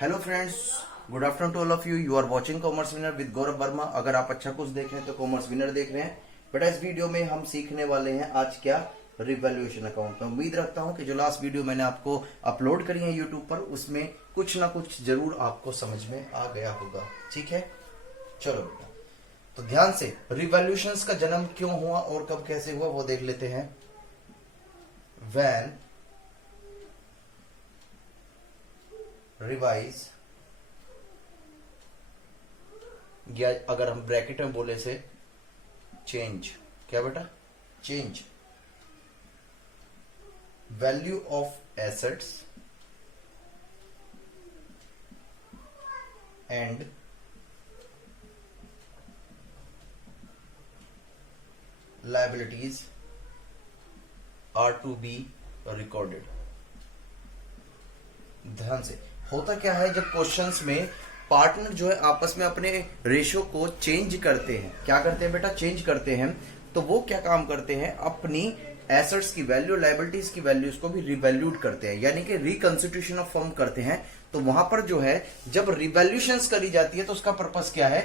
Hello friends, good afternoon to all of you. You are watching commerce winner with Gaurav Verma. अगर आप अच्छा कुछ देख रहे हैं तो कॉमर्स विनर देख रहे हैं। बेटा इस वीडियो में हम सीखने वाले हैं आज क्या, रिवैल्यूएशन अकाउंट। मैं उम्मीद रखता हूं कि जो लास्ट वीडियो मैंने आपको अपलोड करी है यूट्यूब पर, उसमें कुछ ना कुछ जरूर आपको समझ में आ गया होगा। ठीक है, चलो बेटा तो ध्यान से, रिवैल्यूएशंस का जन्म क्यों हुआ और कब कैसे हुआ वो देख लेते हैं। व्हेन रिवाइज, या अगर हम ब्रैकेट में बोले से चेंज, क्या बेटा, change value of assets and liabilities are to be recorded। ध्यान से, होता क्या है जब क्वेश्चंस में पार्टनर जो है आपस में अपने रेशो को चेंज करते हैं, क्या करते हैं बेटा, चेंज करते हैं, तो वो क्या काम करते हैं, अपनी एसेट्स की वैल्यू, लायबिलिटीज की वैल्यूज को भी रिवैल्यूड करते हैं, यानी कि रिकंस्टिट्यूशन ऑफ फर्म करते हैं। तो वहां पर जो है जब रिवैल्यूशंस करी जाती है तो उसका पर्पस क्या है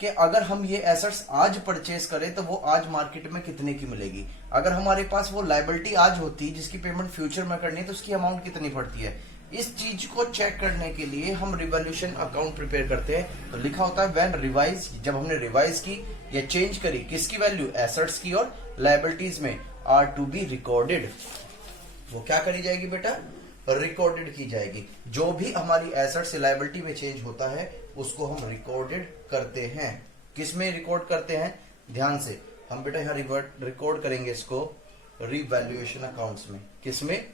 कि अगर हम ये एसेट्स आज परचेज करें तो वो आज मार्केट में कितने की मिलेगी। अगर हमारे पास वो लायबिलिटी आज होती जिसकी पेमेंट फ्यूचर में करनी है तो उसकी अमाउंट कितनी पड़ती है। इस चीज को चेक करने के लिए हम रिवैल्यूएशन अकाउंट प्रिपेयर करते हैं। तो लिखा होता है व्हेन रिवाइज, जब हमने रिवाइज की या चेंज करी किसकी वैल्यू, एसेट्स की और लायबिलिटीज में, आर टू बी रिकॉर्डेड, वो क्या करी जाएगी बेटा, रिकॉर्डेड की जाएगी। जो भी हमारी एसेट्स लायबिलिटी में चेंज होता है उसको हम रिकॉर्डेड करते हैं। किस में रिकॉर्ड करते हैं, ध्यान से, हम बेटा यहाँ रिकॉर्ड करेंगे इसको रिवैल्यूएशन अकाउंट्स में। किस में,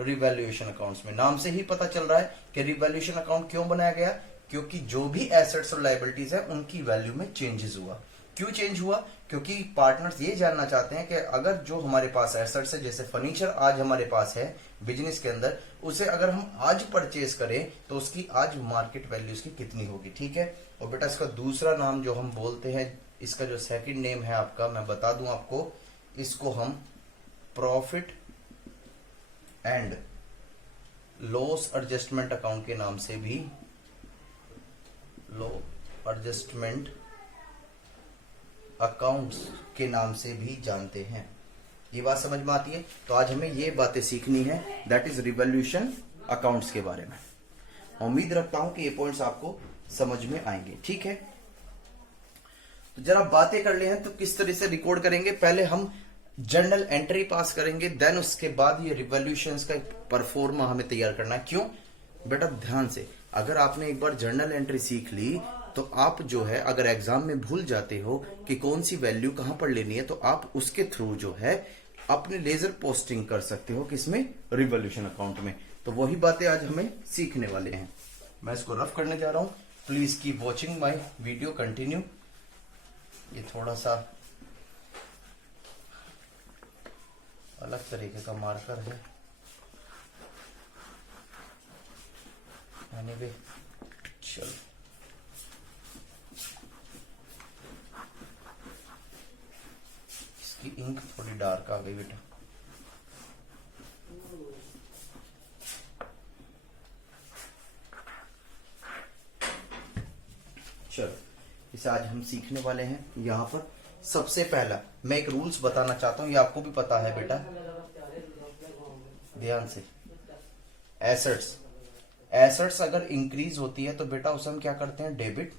रिवैल्यूएशन अकाउंट्स में। नाम से ही पता चल रहा है कि रिवैल्यूएशन अकाउंट क्यों बनाया गया, क्योंकि जो भी एसेट्स और लायबिलिटीज है उनकी वैल्यू में चेंजेस हुआ। क्यों चेंज हुआ, क्योंकि पार्टनर्स ये जानना चाहते हैं कि अगर जो हमारे पास एसेट्स है, जैसे फर्नीचर आज हमारे पास है बिजनेस के अंदर, उसे अगर हम आज परचेज करें तो उसकी आज मार्केट वैल्यू उसकी कितनी होगी। ठीक है, और बेटा इसका दूसरा नाम जो हम बोलते हैं, इसका जो सेकंड नेम है आपका, मैं बता दूं आपको, इसको हम profit and loss adjustment account के नाम से भी, लॉस एडजस्टमेंट अकाउंट्स के नाम से भी जानते हैं। ये बात समझ में आती है। तो आज हमें ये बातें सीखनी है, दैट इज रिवैल्यूएशन अकाउंट्स के बारे में। उम्मीद रखता हूं कि ये पॉइंट्स आपको समझ में आएंगे। ठीक है, तो जरा बातें कर ले हैं तो किस तरह से रिकॉर्ड करेंगे। पहले हम जर्नल एंट्री पास करेंगे, देन उसके बाद ये रिवैल्यूएशंस का परफॉर्मा हमें तैयार करना है। क्यों बेटा, ध्यान से, अगर आपने एक बार जर्नल एंट्री सीख ली तो आप जो है अगर एग्जाम में भूल जाते हो कि कौन सी वैल्यू कहां पर लेनी है, तो आप उसके थ्रू जो है अपने लेजर पोस्टिंग कर सकते हो, किसमें, रिवैल्यूएशन अकाउंट में। तो वही बातें आज हमें सीखने वाले हैं। मैं इसको रफ करने जा रहा हूं, please keep watching my video continue. ये थोड़ा सा अलग तरीके का मार्कर है, एनीवे चलो। इसकी इंक थोड़ी डार्क आ गई बेटा। चलो, इसे आज हम सीखने वाले हैं। यहां पर सबसे पहला मैं एक रूल्स बताना चाहता हूं, ये आपको भी पता है बेटा, ध्यान से। एसेट्स अगर इंक्रीज होती है तो बेटा उसे हम क्या करते हैं, डेबिट,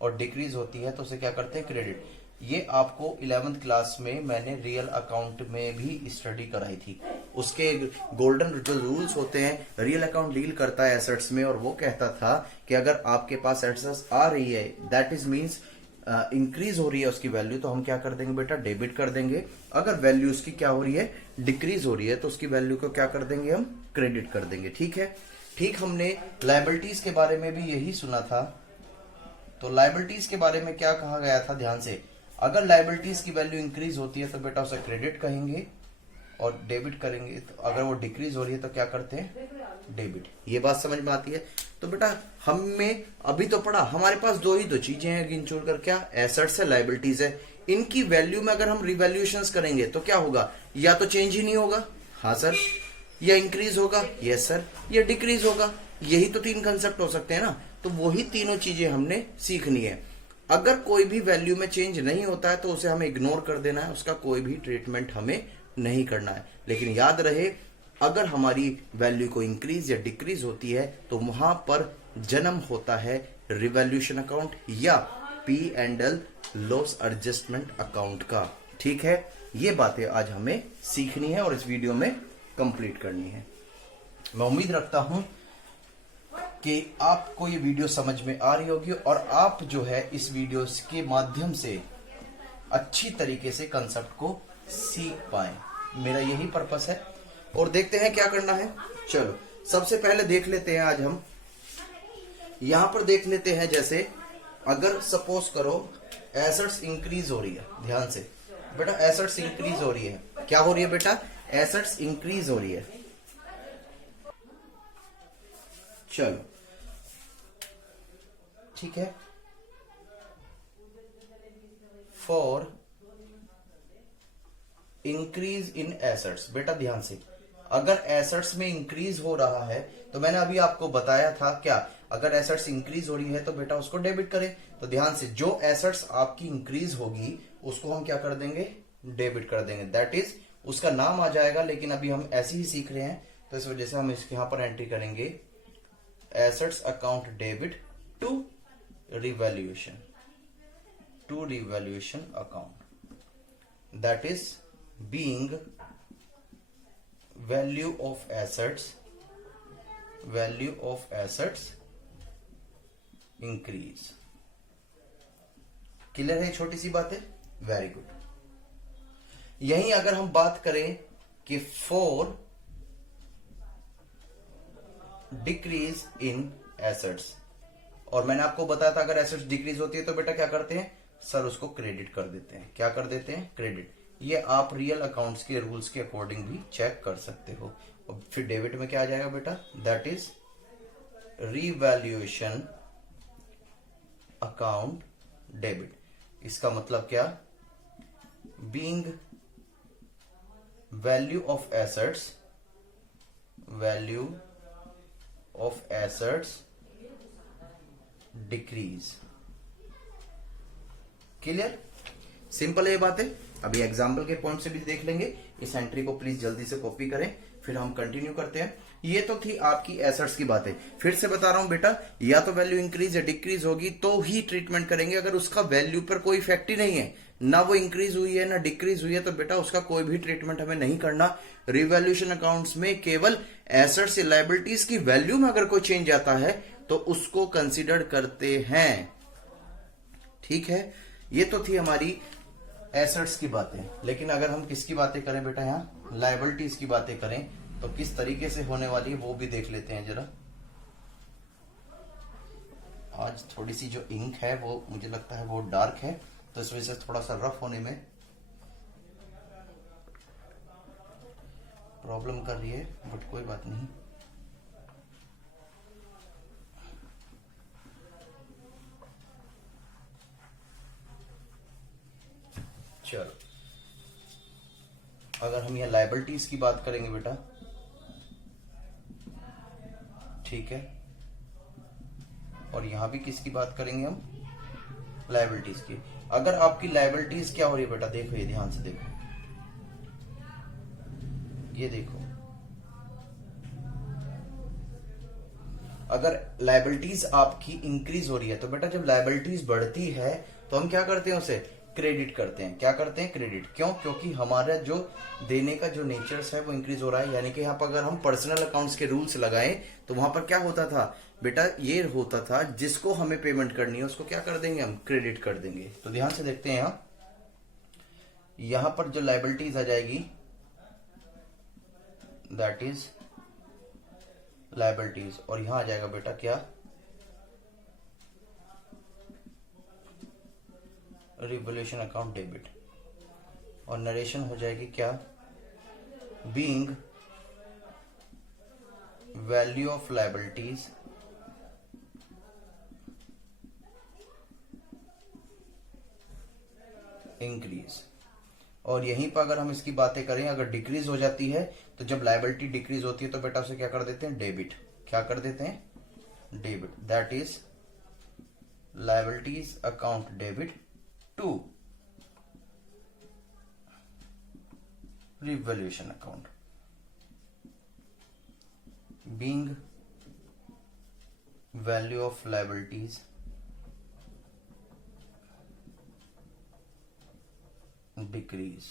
और डिक्रीज होती है तो उसे क्या करते हैं, क्रेडिट। ये आपको 11th क्लास में मैंने रियल अकाउंट में भी स्टडी कराई थी। उसके गोल्डन जो रूल्स होते हैं, रियल अकाउंट डील करता है एसेट्स में, और वो कहता था कि अगर आपके पास एसेट्स आ रही है, दैट इज मीन्स इंक्रीज हो रही है उसकी वैल्यू, तो हम क्या कर देंगे बेटा, डेबिट कर देंगे। अगर वैल्यू उसकी क्या हो रही है, डिक्रीज हो रही है, तो उसकी वैल्यू को क्या कर देंगे, हम क्रेडिट कर देंगे। ठीक है, ठीक, हमने लायबिलिटीज के बारे में भी यही सुना था। तो लायबिलिटीज के बारे में क्या कहा गया था, ध्यान से, अगर लायबिलिटीज की वैल्यू इंक्रीज होती है तो बेटा उसे क्रेडिट कहेंगे और डेबिट करेंगे। तो अगर वो डिक्रीज हो रही है तो क्या करते हैं, डेबिट। ये बात समझ में आती है। तो बेटा हमें अभी तो पढ़ा, हमारे पास दो ही तो चीजें हैं गिन चुन कर, क्या, एसेट्स है, लायबिलिटीज है। इनकी वैल्यू में अगर हम रिवैल्यूएशंस करेंगे तो क्या होगा, या तो चेंज ही नहीं होगा, हाँ सर, या इंक्रीज होगा, यस सर, या डिक्रीज होगा। यही तो तीन कंसेप्ट हो सकते हैं ना। तो वही तीनों चीजें हमने सीखनी है। अगर कोई भी वैल्यू में चेंज नहीं होता है तो उसे हमें इग्नोर कर देना है, उसका कोई भी ट्रीटमेंट हमें नहीं करना है। लेकिन याद रहे, अगर हमारी वैल्यू को इंक्रीज या डिक्रीज होती है तो वहां पर जन्म होता है रिवैल्यूएशन अकाउंट या P&L लॉस एडजस्टमेंट अकाउंट का। ठीक है, ये बातें आज हमें सीखनी है और इस वीडियो में कंप्लीट करनी है। मैं उम्मीद रखता हूं कि आपको ये वीडियो समझ में आ रही होगी और आप जो है इस वीडियो के माध्यम से अच्छी तरीके से कंसेप्ट को सीख पाए। मेरा यही पर्पस है। और देखते हैं क्या करना है। चलो सबसे पहले देख लेते हैं, आज हम यहां पर देख लेते हैं। जैसे अगर सपोज करो एसेट्स इंक्रीज हो रही है, ध्यान से बेटा, एसेट्स इंक्रीज हो रही है। क्या हो रही है बेटा? एसेट्स इंक्रीज हो रही है। चलो ठीक है, फॉर इंक्रीज इन एसेट्स, बेटा ध्यान से, अगर एसेट्स में इंक्रीज हो रहा है तो मैंने अभी आपको बताया था क्या, अगर एसेट्स इंक्रीज हो रही है तो बेटा उसको डेबिट करें। तो ध्यान से, जो एसेट्स आपकी इंक्रीज होगी उसको हम क्या कर देंगे? डेबिट कर देंगे। दैट इज, उसका नाम आ जाएगा, लेकिन अभी हम ऐसे ही सीख रहे हैं तो इस वजह से हम इसके यहां पर एंट्री करेंगे assets account debit to revaluation, to revaluation account, that is being value of assets, value of assets increase. Clear है? छोटी सी बात है, वेरी गुड। यहीं अगर हम बात करें कि फॉर डिक्रीज इन एसेट्स, और मैंने आपको बताया था अगर एसेट्स डिक्रीज होती है तो बेटा क्या करते हैं सर? उसको क्रेडिट कर देते हैं। क्या कर देते हैं? क्रेडिट। ये आप रियल अकाउंट्स के रूल्स के अकॉर्डिंग भी चेक कर सकते हो। और फिर डेबिट में क्या आ जाएगा बेटा? That is revaluation account debit. इसका मतलब क्या? Being value of assets, value of assets decrease. Clear? Simple है ये बात है। अभी एग्जाम्पल के पॉइंट से भी देख लेंगे। इस एंट्री को प्लीज जल्दी से कॉपी करें, फिर हम कंटिन्यू करते हैं। ये तो थी आपकी एसेट्स की बातें। फिर से बता रहा हूं बेटा, या तो वैल्यू इंक्रीज या डिक्रीज होगी तो ही ट्रीटमेंट करेंगे। अगर उसका वैल्यू पर कोई इफेक्ट ही नहीं है, ना वो इंक्रीज हुई है ना डिक्रीज हुई है, तो बेटा उसका कोई भी ट्रीटमेंट हमें नहीं करना। रिवैल्यूएशन अकाउंट्स में केवल एसेट्स या लायबिलिटीज की वैल्यू में अगर कोई चेंज आता है तो उसको कंसिडर करते हैं। ठीक है, ये तो थी हमारी एसेट्स की बातें। लेकिन अगर हम किसकी बातें करें बेटा, यहां लायबिलिटीज की बातें करें तो किस तरीके से होने वाली है वो भी देख लेते हैं जरा। आज थोड़ी सी जो इंक है वो मुझे लगता है वो डार्क है, तो इस वजह से थोड़ा सा रफ होने में प्रॉब्लम कर रही है, बट कोई बात नहीं। चलो, अगर हम यह लायबिलिटीज की बात करेंगे बेटा, ठीक है, और यहां भी किसकी बात करेंगे हम? लायबिलिटीज की। अगर आपकी लायबिलिटीज क्या हो रही है बेटा, देखो ये ध्यान से देखो, ये देखो, अगर लायबिलिटीज आपकी इंक्रीज हो रही है तो बेटा जब लायबिलिटीज बढ़ती है तो हम क्या करते हैं? उसे क्रेडिट करते हैं। क्या करते हैं? क्रेडिट। क्यों? क्योंकि हमारा जो देने का जो नेचर्स है वो इंक्रीज हो रहा है। यानी कि यहाँ पर अगर हम पर्सनल अकाउंट्स के रूल्स लगाएं तो वहां पर क्या होता था बेटा? ये होता था जिसको हमें पेमेंट करनी है उसको क्या कर देंगे हम? क्रेडिट कर देंगे। तो ध्यान से देखते हैं, यहां पर जो लायबिलिटीज आ जाएगी दैट इज लायबिलिटीज, और यहां आ जाएगा बेटा क्या? रिवैल्यूएशन अकाउंट डेबिट, और नरेशन हो जाएगी क्या? Being value of liabilities increase. और यहीं पर अगर हम इसकी बातें करें, अगर डिक्रीज हो जाती है तो जब लायबिलिटी डिक्रीज होती है तो बेटा उसे क्या कर देते हैं, डेबिट। क्या कर देते हैं, debit. That is liabilities account debit to revaluation account, being value of liabilities decrease.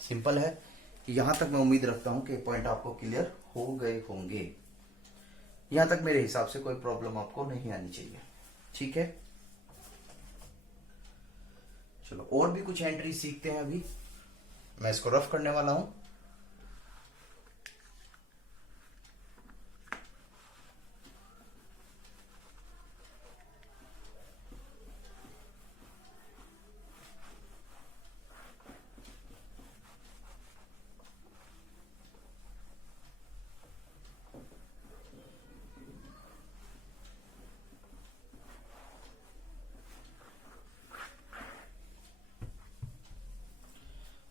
Simple है। यहां तक मैं उम्मीद रखता हूं कि पॉइंट आपको क्लियर हो गए होंगे। यहां तक मेरे हिसाब से कोई प्रॉब्लम आपको नहीं आनी चाहिए। ठीक है, चलो और भी कुछ एंट्री सीखते हैं। अभी मैं इसको रफ करने वाला हूं।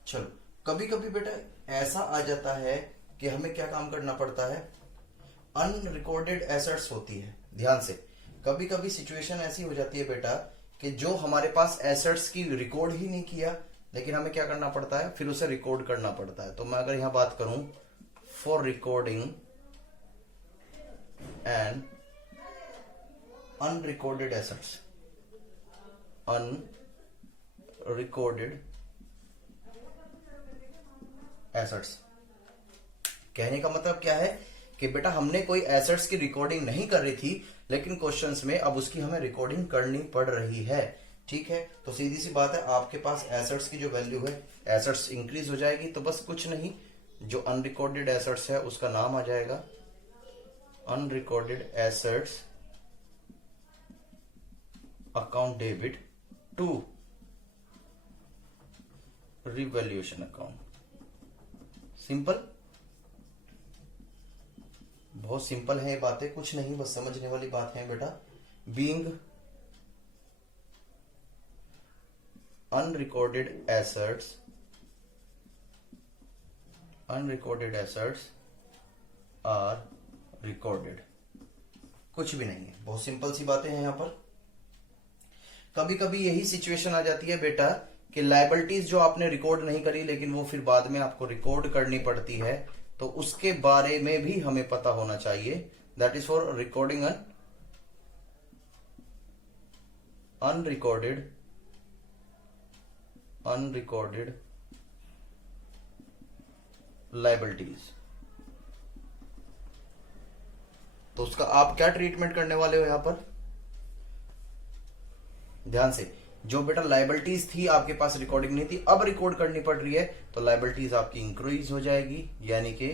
चलो, कभी कभी बेटा ऐसा आ जाता है कि हमें क्या काम करना पड़ता है, अनरिकॉर्डेड एसेट्स होती है। ध्यान से, कभी कभी सिचुएशन ऐसी हो जाती है बेटा कि जो हमारे पास एसेट्स की रिकॉर्ड ही नहीं किया, लेकिन हमें क्या करना पड़ता है, फिर उसे रिकॉर्ड करना पड़ता है। तो मैं अगर यहां बात करूं, for recording and unrecorded assets, unrecorded assets, कहने का मतलब क्या है कि बेटा हमने कोई एसेट्स की रिकॉर्डिंग नहीं कर रही थी, लेकिन क्वेश्चंस में अब उसकी हमें रिकॉर्डिंग करनी पड़ रही है। ठीक है, तो सीधी सी बात है, आपके पास एसेट्स की जो वैल्यू है, एसेट्स इंक्रीज हो जाएगी। तो बस कुछ नहीं, जो अनरिकॉर्डेड एसेट्स है उसका नाम आ जाएगा unrecorded assets account debit to revaluation account. Simple, बहुत सिंपल है ये बातें, कुछ नहीं, बस समझने वाली बात है बेटा। Being unrecorded assets are recorded, कुछ भी नहीं है, बहुत सिंपल सी बातें हैं यहां पर। कभी कभी यही सिचुएशन आ जाती है बेटा कि लायबिलिटीज जो आपने रिकॉर्ड नहीं करी, लेकिन वो फिर बाद में आपको रिकॉर्ड करनी पड़ती है, तो उसके बारे में भी हमें पता होना चाहिए। That is for recording unrecorded liabilities. तो उसका आप क्या ट्रीटमेंट करने वाले हो यहां पर, ध्यान से। जो बेटा लायबिलिटीज थी आपके पास, रिकॉर्डिंग नहीं थी, अब रिकॉर्ड करनी पड़ रही है, तो लायबिलिटीज आपकी इंक्रीज हो जाएगी, यानी कि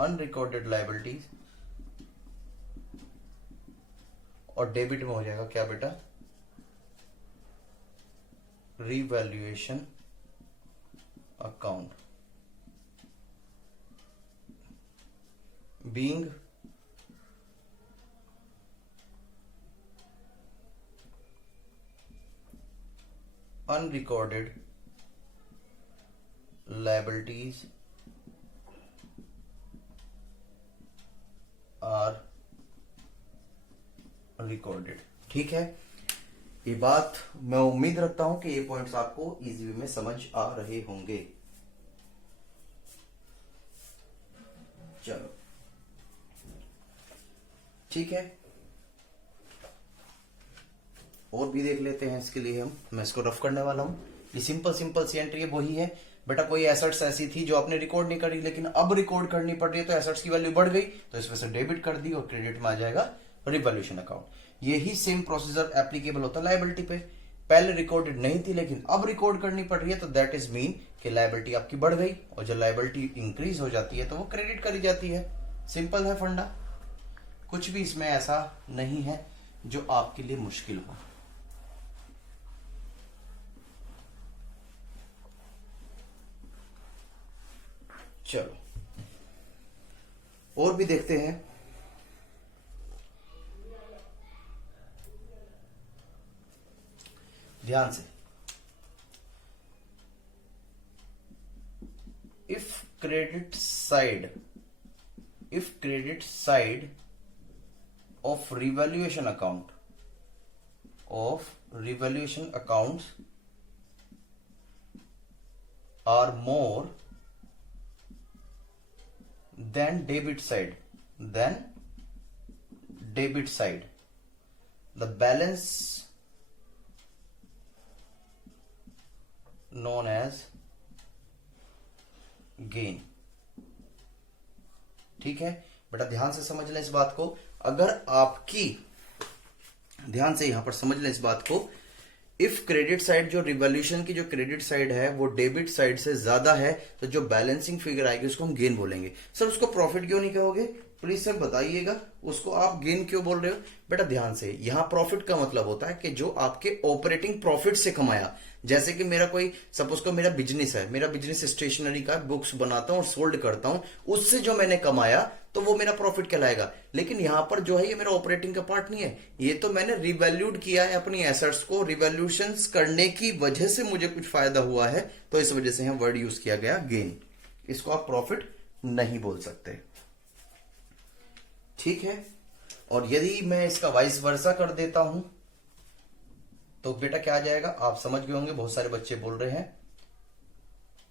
अनरिकॉर्डेड लायबिलिटीज, और डेबिट में हो जाएगा क्या बेटा, revaluation account. Being unrecorded liabilities are recorded। ठीक है, ये बात मैं उम्मीद रखता हूं कि ये पॉइंट्स आपको इजी वे में समझ आ रहे होंगे। चलो ठीक है, और भी देख लेते हैं। इसके लिए मैं इसको रफ करने वाला हूं। ये सिंपल सी एंट्री है, वही है बेटा। कोई एसेट्स ऐसी थी जो आपने रिकॉर्ड नहीं करी, लेकिन अब रिकॉर्ड करनी पड़ रही है, तो एसेट्स की वैल्यू बढ़ गई, तो इस वजह से डेबिट कर दी और क्रेडिट में आ जाएगा रिवैल्यूएशन अकाउंट। यही सेम प्रोसीजर एप्लीकेबल होता है लायबिलिटी पे। पहले रिकॉर्डेड नहीं थी, लेकिन अब रिकॉर्ड करनी पड़ रही है, तो दैट इज मीन कि लायबिलिटी आपकी बढ़ गई, और जब लायबिलिटी इंक्रीज हो जाती है तो वो क्रेडिट करी जाती है। सिंपल है फंडा, कुछ भी इसमें ऐसा नहीं है जो आपके लिए मुश्किल हो। चलो और भी देखते हैं। ध्यान से, credit side if credit side of revaluation accounts are more than debit side, the balance known as gain। ठीक है बेटा, ध्यान से समझ लें इस बात को। अगर आपकी ध्यान से यहां पर समझ लें इस बात को, इफ क्रेडिट साइड, जो रिवॉल्यूशन की जो क्रेडिट साइड है वो डेबिट साइड से ज्यादा है, तो जो बैलेंसिंग फिगर आएगी उसको हम गेन बोलेंगे। सर उसको प्रॉफिट क्यों नहीं कहोगे, प्लीज सर बताइएगा, उसको आप गेन क्यों बोल रहे हो? बेटा ध्यान से, यहां प्रॉफिट का मतलब होता है कि जो आपके ऑपरेटिंग प्रॉफिट से कमाया। जैसे कि मेरा कोई सपोज को मेरा बिजनेस है, मेरा बिजनेस स्टेशनरी का, बुक्स बनाता हूं और सोल्ड करता हूं, उससे जो मैंने कमाया तो वो मेरा प्रॉफिट कहलाएगा। लेकिन यहां पर जो है ये मेरा ऑपरेटिंग का पार्ट नहीं है, ये तो मैंने रिवैल्यूड किया है अपनी एसेट्स को, रिवैल्यूशन करने की वजह से मुझे कुछ फायदा हुआ है, तो इस वजह से यहां वर्ड यूज किया गया गेन। इसको आप प्रॉफिट नहीं बोल सकते। ठीक है, और यदि मैं इसका वाइस वर्सा कर देता हूं तो बेटा क्या आ जाएगा, आप समझ गए होंगे, बहुत सारे बच्चे बोल रहे हैं।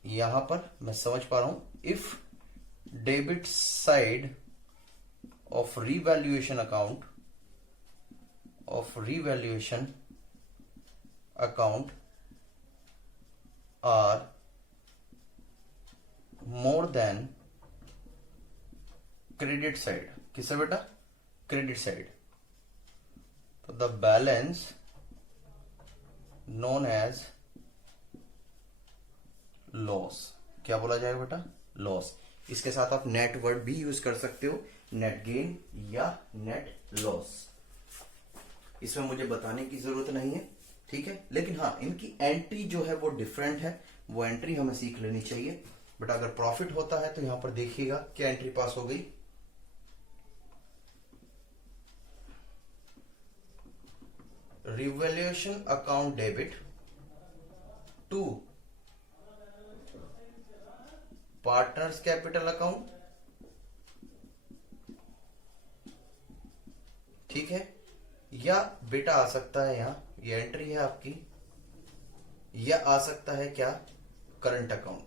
यहां पर मैं समझ पा रहा हूं, if debit side of revaluation account are more than credit side. किससे बेटा? Credit side. तो the balance known as loss. क्या बोला जाएगा बेटा? लॉस। इसके साथ आप नेट वर्ड भी यूज कर सकते हो, नेट गेन या नेट लॉस। इसमें मुझे बताने की जरूरत नहीं है, ठीक है। लेकिन हाँ, इनकी एंट्री जो है वो डिफरेंट है, वो एंट्री हमें सीख लेनी चाहिए। बट अगर प्रॉफिट होता है तो यहां पर देखिएगा क्या एंट्री पास हो गई, revaluation account debit to partners capital account. ठीक है, या बेटा आ सकता है यहां, ये एंट्री है आपकी, या आ सकता है क्या, करंट अकाउंट।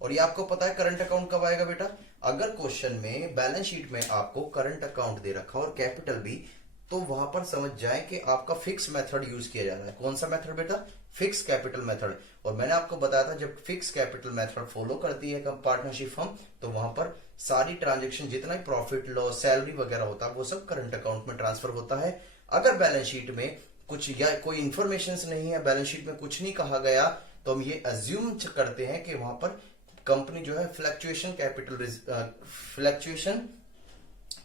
और ये आपको पता है करंट अकाउंट कब आएगा बेटा? अगर क्वेश्चन में बैलेंस शीट में आपको करंट अकाउंट दे रखा और कैपिटल भी, तो वहां पर समझ जाए कि आपका फिक्स मेथड यूज किया जा रहा है। कौन सा मेथड बेटा? Fix capital method. और मैंने आपको बताया था जब फिक्स कैपिटल मेथड फॉलो करती है पार्टनरशिप फर्म, तो वहां पर सारी ट्रांजेक्शन, जितना ही प्रॉफिट लॉस सैलरी वगैरह होता है, वो सब करंट अकाउंट में ट्रांसफर होता है। अगर बैलेंस शीट में कुछ या कोई इंफॉर्मेशन नहीं है, बैलेंस शीट में कुछ नहीं कहा गया, तो हम ये अज्यूम करते हैं कि वहां पर कंपनी जो है fluctuation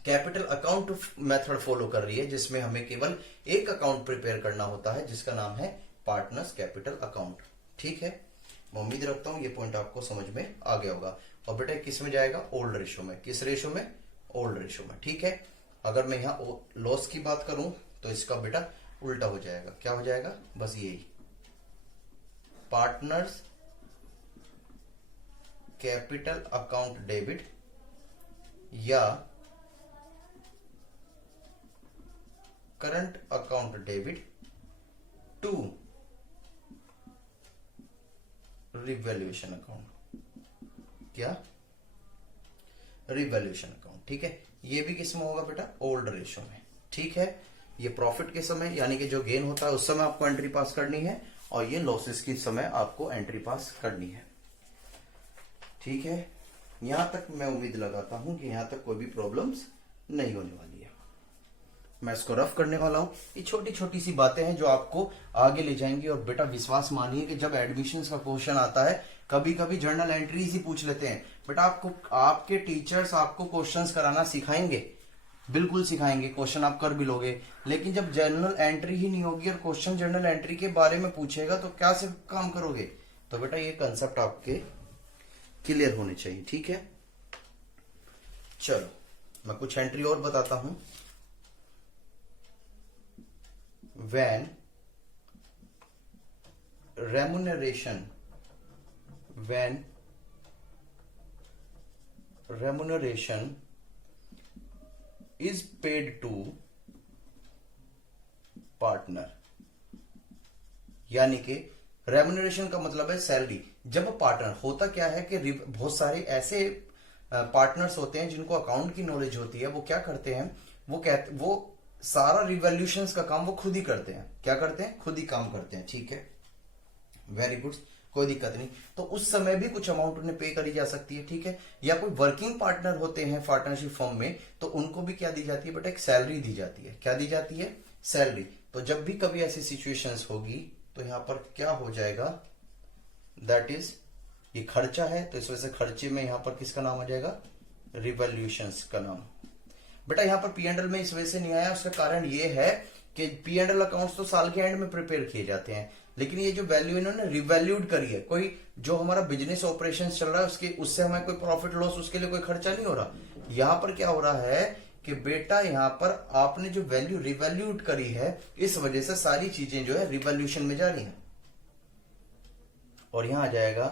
capital account method follow कर रही है, जिसमें हमें केवल एक अकाउंट प्रिपेयर करना होता है जिसका नाम है पार्टनर्स कैपिटल अकाउंट। ठीक है, मैं उम्मीद रखता हूं ये पॉइंट आपको समझ में आ गया होगा। और बेटा किस में जाएगा? ओल्ड रेशो में। किस रेशो में? ओल्ड रेशो में। ठीक है, अगर मैं यहां लॉस की बात करूं तो इसका बेटा उल्टा हो जाएगा। क्या हो जाएगा? बस यही, पार्टनर्स कैपिटल अकाउंट डेबिट या current account debit to revaluation account. क्या? Revaluation account. ठीक है, ये भी किस में होगा बेटा? ओल्ड रेशो में। ठीक है, ये प्रॉफिट के समय यानी कि जो गेन होता है उस समय आपको एंट्री पास करनी है, और ये लॉसेस के समय आपको एंट्री पास करनी है। ठीक है, यहां तक मैं उम्मीद लगाता हूं कि यहां तक कोई भी प्रॉब्लम्स नहीं होने वाली है। मैं इसको रफ करने वाला हूं। ये छोटी छोटी सी बातें हैं जो आपको आगे ले जाएंगी। और बेटा विश्वास मानिए कि जब एडमिशंस का क्वेश्चन आता है, कभी कभी जर्नल एंट्रीज ही पूछ लेते हैं, बट आपको आपके टीचर्स आपको क्वेश्चंस कराना सिखाएंगे, बिल्कुल सिखाएंगे, क्वेश्चन आप कर भी लोगे। लेकिन जब जर्नल एंट्री ही नहीं होगी और क्वेश्चन जर्नल एंट्री के बारे में पूछेगा तो क्या से काम करोगे? तो बेटा ये कंसेप्ट आपके क्लियर होने चाहिए। ठीक है, चलो मैं कुछ एंट्री और बताता हूं। when remuneration remuneration is paid to partner, यानी कि रेम्यूनरेशन का मतलब है सैलरी। जब पार्टनर, होता क्या है कि बहुत सारे ऐसे पार्टनर्स होते हैं जिनको अकाउंट की नॉलेज होती है, वो क्या करते हैं, वो सारा रिवॉल्यूशंस का काम वो खुद ही करते हैं। क्या करते हैं? खुद ही काम करते हैं। ठीक है, वेरी गुड, कोई दिक्कत नहीं। तो उस समय भी कुछ अमाउंट उन्हें पे करी जा सकती है। ठीक है, या कोई वर्किंग पार्टनर होते हैं पार्टनरशिप फर्म में, तो उनको भी क्या दी जाती है बेटा? एक सैलरी दी जाती है। क्या दी जाती है? सैलरी। तो जब भी कभी ऐसी सिचुएशंस होगी तो यहां पर क्या हो जाएगा? दैट इज, ये खर्चा है तो इस वजह से खर्चे में यहां पर किसका नाम आ जाएगा? रिवॉल्यूशंस का नाम। बेटा यहां पर पी एंड एल में इस वजह से नहीं आया, उसका कारण ये है कि पी एंड एल अकाउंट्स तो साल के एंड में प्रिपेयर किए जाते हैं, लेकिन ये जो वैल्यू इन्होंने रिवैल्यूड करी है, कोई जो हमारा बिजनेस ऑपरेशन चल रहा है उसके, उससे हमें कोई प्रॉफिट लॉस, उसके लिए कोई खर्चा नहीं हो रहा। यहां पर क्या हो रहा है कि बेटा यहां पर आपने जो वैल्यू रिवैल्यूड करी है, इस वजह से सारी चीजें जो है रिवॉल्यूशन में जा रही हैं। और यहां आ जाएगा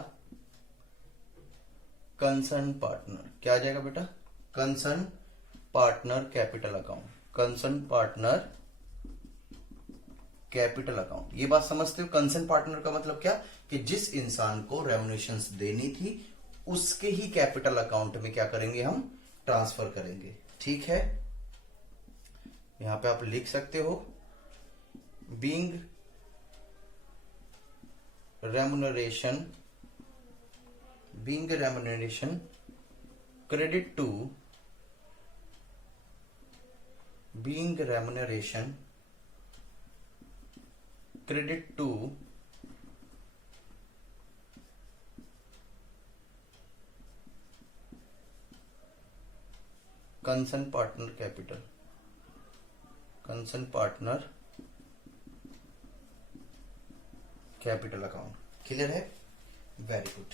कंसर्न पार्टनर। क्या आ जाएगा बेटा? Concern partner capital account. Concern partner capital account. ये बात समझते हो? कंसर्न पार्टनर का मतलब क्या? कि जिस इंसान को रेम्यूनरेशंस देनी थी उसके ही कैपिटल अकाउंट में क्या करेंगे? हम ट्रांसफर करेंगे। ठीक है, यहां पे आप लिख सकते हो being remuneration credit to being remuneration credit to concern partner capital, concern partner capital account. Clear है? Very good.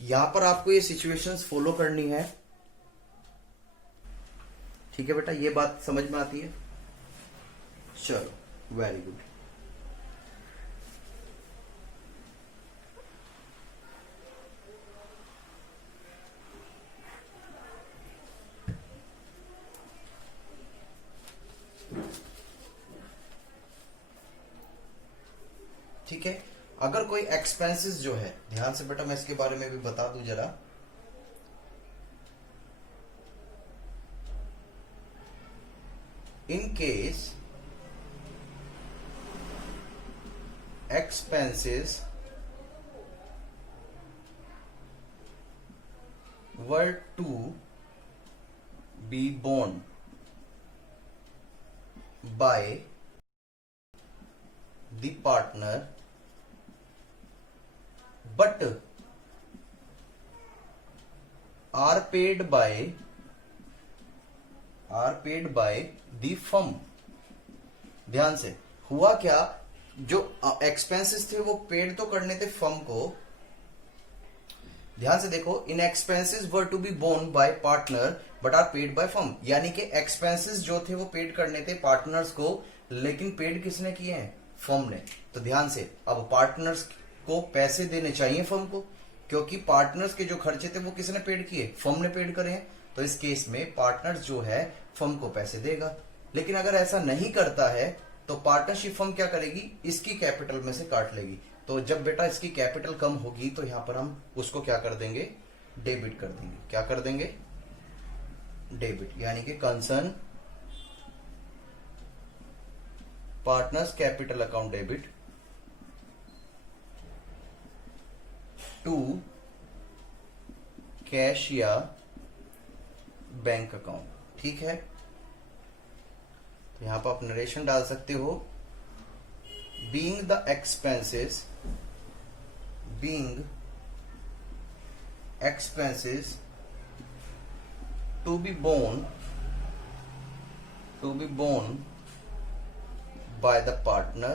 यहां पर आपको ये सिचुएशंस फॉलो करनी है। ठीक है बेटा, ये बात समझ में आती है? चलो, वेरी गुड। ठीक है, अगर कोई एक्सपेंसेस जो है, ध्यान से बेटा मैं इसके बारे में भी बता दूं जरा। In case expenses were to be borne by the partner but are paid by the firm. ध्यान से, हुआ क्या? जो एक्सपेंसेस थे वो पेड तो करने थे फर्म को। ध्यान से देखो, इन expenses were to be borne by partner but are paid by firm, यानी कि एक्सपेंसेस जो थे वो पेड करने थे पार्टनर्स को, लेकिन पेड किसने किए हैं? फर्म ने। तो ध्यान से, अब पार्टनर्स को पैसे देने चाहिए फर्म को, क्योंकि पार्टनर्स के जो खर्चे थे वो किसने पेड किए? फर्म ने पेड करे हैं। तो इस केस में पार्टनर्स जो है फर्म को पैसे देगा। लेकिन अगर ऐसा नहीं करता है तो पार्टनरशिप फर्म क्या करेगी? इसकी कैपिटल में से काट लेगी। तो जब बेटा इसकी कैपिटल कम होगी तो यहां पर हम उसको क्या कर देंगे? डेबिट कर देंगे। क्या कर देंगे? डेबिट, यानी कि concern partners capital account debit to cash या बैंक अकाउंट। ठीक है, तो यहां पर आप नरेशन डाल सकते हो, being the expenses to be borne by the partner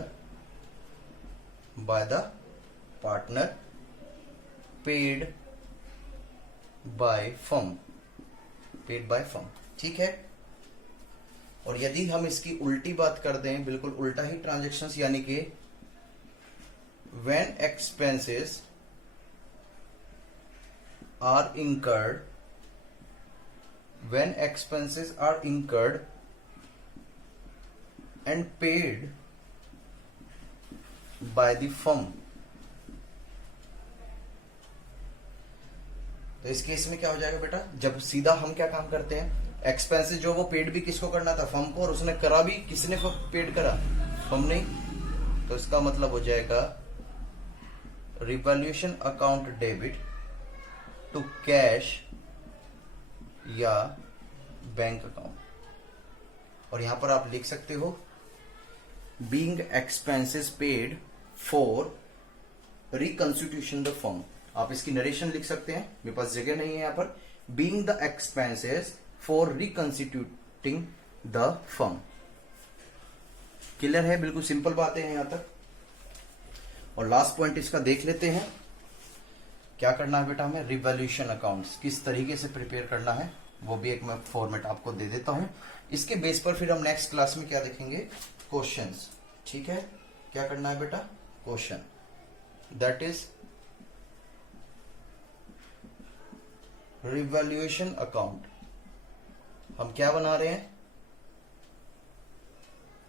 paid by firm। ठीक है, और यदि हम इसकी उल्टी बात कर दें, बिल्कुल उल्टा ही ट्रांजैक्शंस, यानी कि when expenses are incurred, when expenses are incurred and paid by the firm। तो इस केस में क्या हो जाएगा बेटा, जब सीधा हम क्या काम करते हैं, एक्सपेंसेस जो वो पेड भी किसको करना था, फर्म को, और उसने करा भी किसने पेड करा, फर्म ने। तो इसका मतलब हो जाएगा revaluation account debit to cash या बैंक अकाउंट। और यहां पर आप लिख सकते हो being expenses paid for reconstitution the firm. आप इसकी नरेशन लिख सकते हैं, मेरे पास जगह नहीं है यहां पर। Being the expenses for reconstituting the firm. Clear है, बिल्कुल सिंपल बातें हैं यहां तक। और लास्ट पॉइंट इसका देख लेते हैं, क्या करना है बेटा हमें, रिवैल्यूएशन अकाउंट्स किस तरीके से प्रिपेयर करना है, वो भी एक मैं फॉर्मेट आपको दे देता हूं। इसके बेस पर फिर हम नेक्स्ट क्लास में क्या देखेंगे, क्वेश्चंस। ठीक है, क्या करना है बेटा, question, that is revaluation account. हम क्या बना रहे हैं,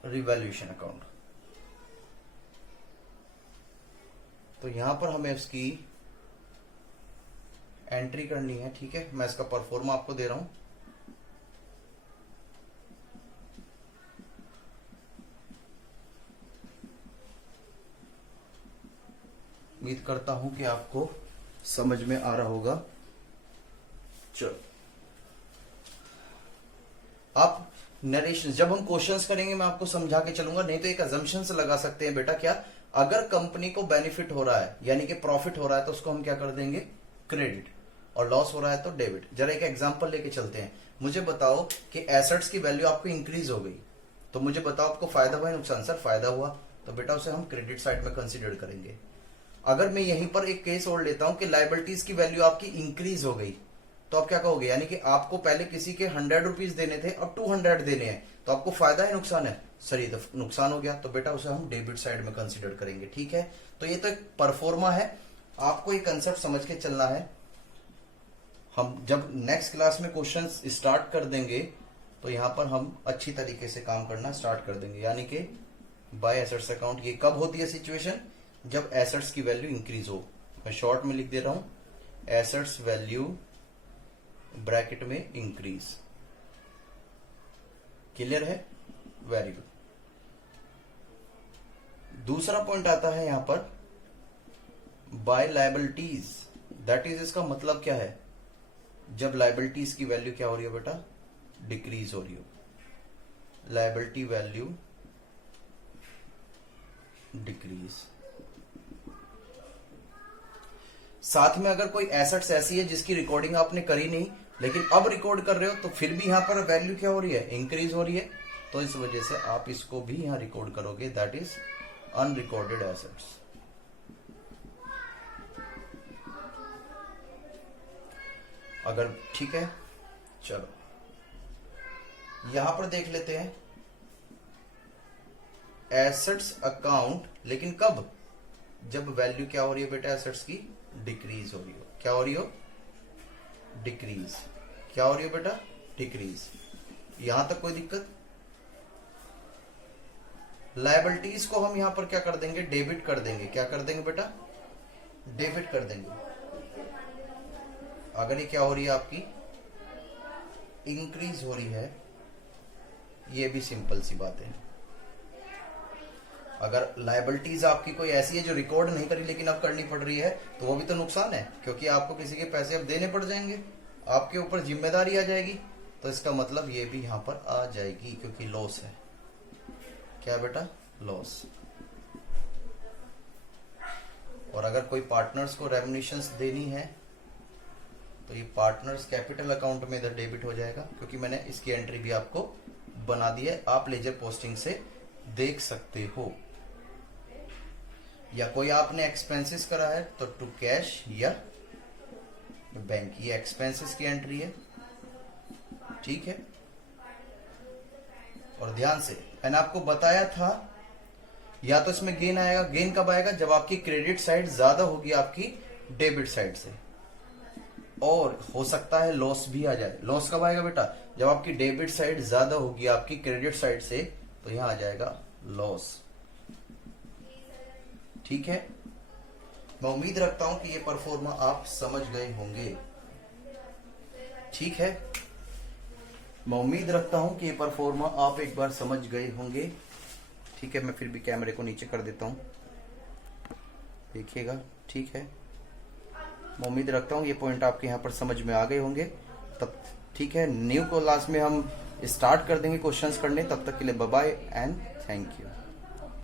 रिवैल्यूएशन अकाउंट। तो यहां पर हमें उसकी एंट्री करनी है। ठीक है, मैं इसका परफॉर्मा आपको दे रहा हूं। उम्मीद करता हूं कि आपको समझ में आ रहा होगा। चलो, आप नरेशन, जब हम क्वेश्चंस करेंगे मैं आपको समझा के चलूंगा, नहीं तो एक अजम्पशंस लगा सकते हैं बेटा, क्या अगर कंपनी को बेनिफिट हो रहा है यानी कि प्रॉफिट हो रहा है तो उसको हम क्या कर देंगे, क्रेडिट, और लॉस हो रहा है तो डेबिट। जरा एक एग्जांपल लेके चलते हैं। मुझे बताओ कि एसेट्स की वैल्यू आपको इंक्रीज हो गई, तो मुझे बताओ आपको फायदा हुआ या नुकसान। सर फायदा हुआ, तो बेटा उसे हम क्रेडिट साइड में कंसिडर करेंगे। अगर मैं यहीं पर एक केस और लेता हूं कि लायबिलिटीज की वैल्यू आपकी इंक्रीज हो गई, तो आप क्या कहोगे, यानी कि आपको पहले किसी के 100 रुपीज देने थे, अब 200 देने हैं, तो आपको फायदा है नुकसान है, सर ये तो नुकसान हो गया, तो बेटा उसे हम डेबिट साइड में कंसीडर करेंगे। ठीक है, तो ये तो एक परफॉर्मा है, आपको ये कंसेप्ट समझ के चलना है। हम जब नेक्स्ट क्लास में क्वेश्चंस स्टार्ट कर देंगे तो यहां पर हम अच्छी तरीके से काम करना स्टार्ट कर देंगे, यानी कि बाय एसेट्स अकाउंट। ये कब होती है सिचुएशन, जब एसेट्स की वैल्यू इंक्रीज हो। मैं शॉर्ट में लिख दे रहा हूं, एसेट्स वैल्यू ब्रैकेट में इंक्रीज। क्लियर है, वेरी गुड। दूसरा पॉइंट आता है यहां पर बाय लायबिलिटीज, दैट इज, इसका मतलब क्या है, जब लायबिलिटीज की वैल्यू क्या हो रही है बेटा, डिक्रीज हो रही हो, लायबिलिटी वैल्यू डिक्रीज। साथ में अगर कोई एसेट्स ऐसी है जिसकी रिकॉर्डिंग आपने करी नहीं लेकिन अब रिकॉर्ड कर रहे हो, तो फिर भी यहां पर वैल्यू क्या हो रही है, इंक्रीज हो रही है, तो इस वजह से आप इसको भी यहां रिकॉर्ड करोगे, दैट इज अनरिकॉर्डेड एसेट्स। अगर ठीक है, चलो यहां पर देख लेते हैं एसेट्स अकाउंट, लेकिन कब, जब वैल्यू क्या हो रही है बेटा एसेट्स की, डिक्रीज हो रही हो। क्या हो रही हो, डिक्रीज। क्या हो रही हो बेटा, डिक्रीज। यहां तक कोई दिक्कत। लायबिलिटीज को हम यहां पर क्या कर देंगे, डेबिट कर देंगे। क्या कर देंगे बेटा, डेबिट कर देंगे। अगर ये क्या हो रही है आपकी, इंक्रीज हो रही है, ये भी सिंपल सी बात है। अगर लायबिलिटीज आपकी कोई ऐसी है जो रिकॉर्ड नहीं करी लेकिन अब करनी पड़ रही है, तो वो भी तो नुकसान है, क्योंकि आपको किसी के पैसे अब देने पड़ जाएंगे, आपके ऊपर जिम्मेदारी आ जाएगी, तो इसका मतलब ये भी यहां पर आ जाएगी, क्योंकि लॉस है। क्या बेटा, लॉस। और अगर कोई पार्टनर्स को रेम्युनेशंस देनी है तो ये पार्टनर्स कैपिटल अकाउंट में इधर डेबिट हो जाएगा, क्योंकि मैंने इसकी एंट्री भी आपको बना दी है, आप लेजर पोस्टिंग से देख सकते हो। या कोई आपने एक्सपेंसेस करा है तो टू कैश या बैंक, ये एक्सपेंसेस की एंट्री है। ठीक है, और ध्यान से मैंने आपको बताया था, या तो इसमें गेन आएगा, गेन कब आएगा, जब आपकी क्रेडिट साइड ज्यादा होगी आपकी डेबिट साइड से। और हो सकता है लॉस भी आ जाए। लॉस कब आएगा बेटा? जब आपकी डेबिट साइड ज्यादा होगी आपकी क्रेडिट साइड से, तो यहां आ जाएगा लॉस। ठीक है, मैं उम्मीद रखता हूं कि ये परफॉर्मा आप समझ गए होंगे। ठीक है, मैं उम्मीद रखता हूं कि ये परफॉर्मा आप एक बार समझ गए होंगे। ठीक है, मैं फिर भी कैमरे को नीचे कर देता हूं, देखिएगा। ठीक है, मैं उम्मीद रखता हूँ ये पॉइंट आपके यहाँ पर समझ में आ गए होंगे। तब ठीक है, न्यू क्लास में हम स्टार्ट कर देंगे क्वेश्चंस करने। तब तक के लिए bye bye and thank you.